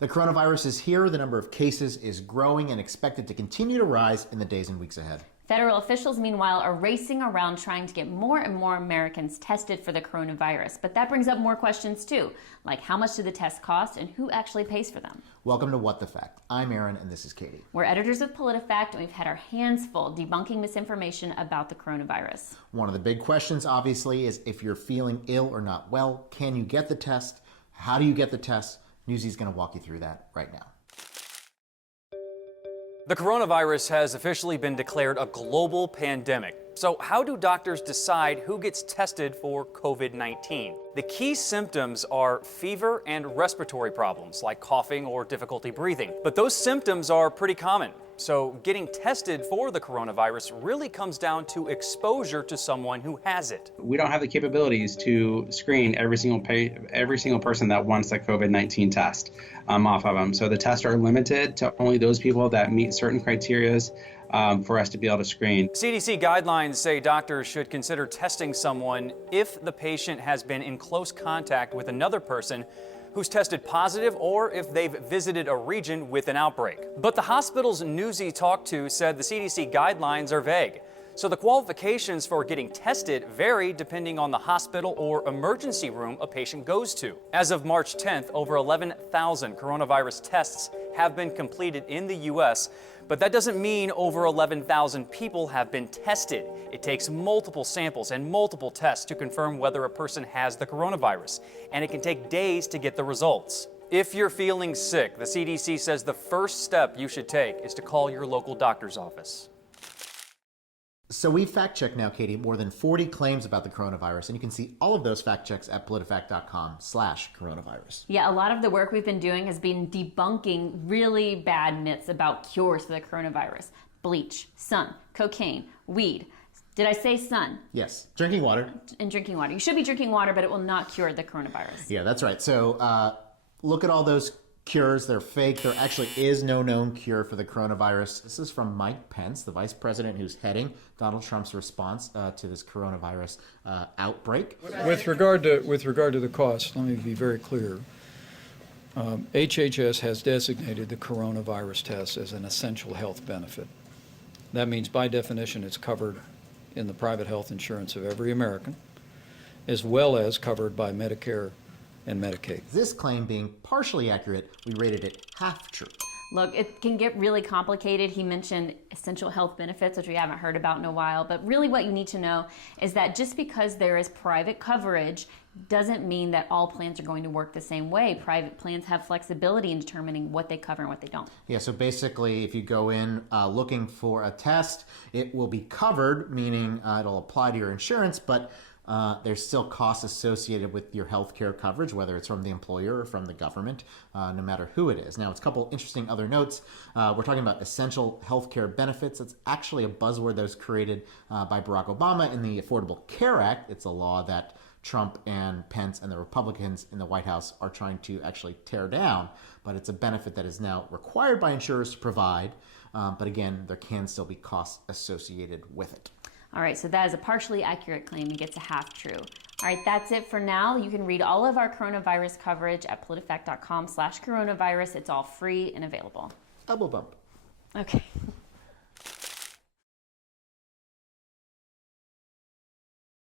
The coronavirus is here. The number of cases is growing and expected to continue to rise in the days and weeks ahead. Federal officials, meanwhile, are racing around trying to get more and more Americans tested for the coronavirus. But that brings up more questions, too, like how much do the tests cost and who actually pays for them? Welcome to What the Fact. I'm Aaron, and this is Katie. We're editors of PolitiFact, and we've had our hands full debunking misinformation about the coronavirus. One of the big questions, obviously, is if you're feeling ill or not well, can you get the test? How do you get the test? Newsy's going to walk you through that right now. The coronavirus has officially been declared a global pandemic. So how do doctors decide who gets tested for COVID-19? The key symptoms are fever and respiratory problems like coughing or difficulty breathing. But those symptoms are pretty common. So getting tested for the coronavirus really comes down to exposure to someone who has it. We don't have the capabilities to screen every single person that wants a COVID-19 test off of them. So the tests are limited to only those people that meet certain criteria for us to be able to screen. CDC guidelines say doctors should consider testing someone if the patient has been in close contact with another person who's tested positive or if they've visited a region with an outbreak. But the hospitals Newsy talked to said the CDC guidelines are vague. So the qualifications for getting tested vary depending on the hospital or emergency room a patient goes to. As of March 10th, over 11,000 coronavirus tests have been completed in the U.S., but that doesn't mean over 11,000 people have been tested. It takes multiple samples and multiple tests to confirm whether a person has the coronavirus, and it can take days to get the results. If you're feeling sick, the CDC says the first step you should take is to call your local doctor's office. So we fact-checked now, Katie, more than 40 claims about the coronavirus, and you can see all of those fact checks at politifact.com/coronavirus. Yeah, a lot of the work we've been doing has been debunking really bad myths about cures for the coronavirus. Bleach, sun, cocaine, weed. Did I say sun? Yes. Drinking water. And drinking water. You should be drinking water, but it will not cure the coronavirus. Yeah, that's right. So look at all those cures. They're fake. There actually is no known cure for the coronavirus. This is from Mike Pence, the vice president who's heading Donald Trump's response to this coronavirus outbreak. With regard to the cost, let me be very clear. HHS has designated the coronavirus test as an essential health benefit. That means, by definition, it's covered in the private health insurance of every American, as well as covered by Medicare and Medicaid. This claim being partially accurate, we rated it half true. Look, it can get really complicated. He mentioned essential health benefits, which we haven't heard about in a while. But really what you need to know is that just because there is private coverage doesn't mean that all plans are going to work the same way. Private plans have flexibility in determining what they cover and what they don't. Yeah, so basically if you go in looking for a test, it will be covered, meaning it'll apply to your insurance, but there's still costs associated with your health care coverage, whether it's from the employer or from the government, no matter who it is. Now, it's a couple interesting other notes. We're talking about essential health care benefits. It's actually a buzzword that was created by Barack Obama in the Affordable Care Act. It's a law that Trump and Pence and the Republicans in the White House are trying to actually tear down, but it's a benefit that is now required by insurers to provide. But again, there can still be costs associated with it. All right, so that is a partially accurate claim and gets a half true. All right, that's it for now. You can read all of our coronavirus coverage at politifact.com/coronavirus. It's all free and available. Elbow bump. Okay.